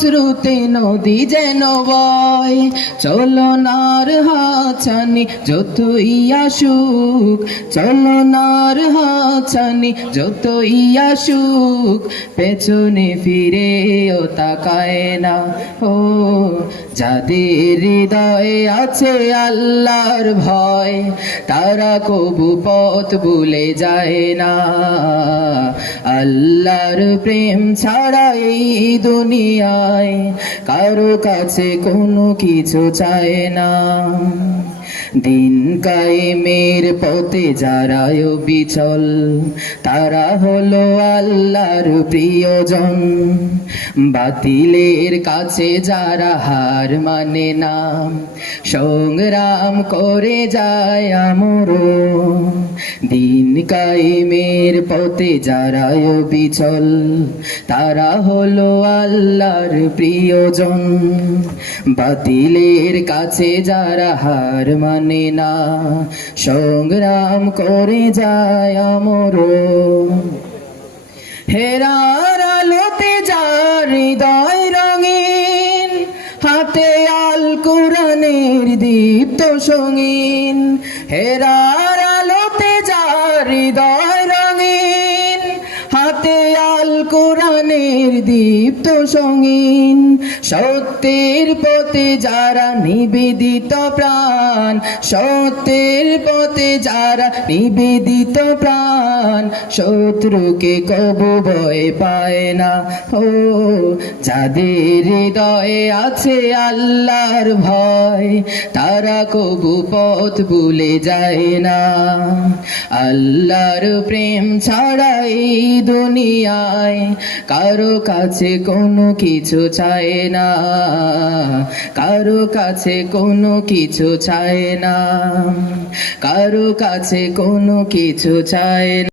শ্রুতে নদী যেন বয় চলনার হাছানি যতই আসুক চলনার হাছানি যতই আসুক পেছনে ফিরে ও তাকায় না ও যাদের হৃদয়ে আছে আল্লাহর ভয় তারা কবু পথ ভুলে যায় না আল্লাহর প্রেম ছাড়া এই দুনিয়ায়, কারও কাছে কোনো কিছু চায় না। দিন কায়েমের পথে যারা বিচল তারা হলো আল্লাহর প্রিয়জন। বাতিলের কাছে যারা হার মানে না, সংগ্রাম করে যায় আমর দিন কায়েমের পথে যারা বিচল, তারা হলো আল্লাহর প্রিয়জন। বাতিলের কাছে যারা হার মানে না, সংগ্রাম করে যায় আমর হেরার আলোতে যার হৃদয় রঙিন, হাতে আল কোরআনের দীপ্ত সঙ্গীন। হেরার আলোতে যার হৃদয় রঙিন হাতে আল কোরআনের দীপ্ত সঙ্গীন, সত্যের পথে যারা নিবেদিত প্রাণ, সত্যের পথে যারা নিবেদিত প্রাণ, শত্রুকে কবু ভয় পায় না। ও, যাদের হৃদয়ে আছে আল্লাহর ভয়, তারা কবু পথ ভুলে যায় না। আল্লাহর প্রেম ছাড়া এই দুনিয়ায় কারও কাছে কোনো কিছু চায় না। কারও কাছে কোনো কিছু চায় না। কারও কাছে কোনো কিছু চায় না।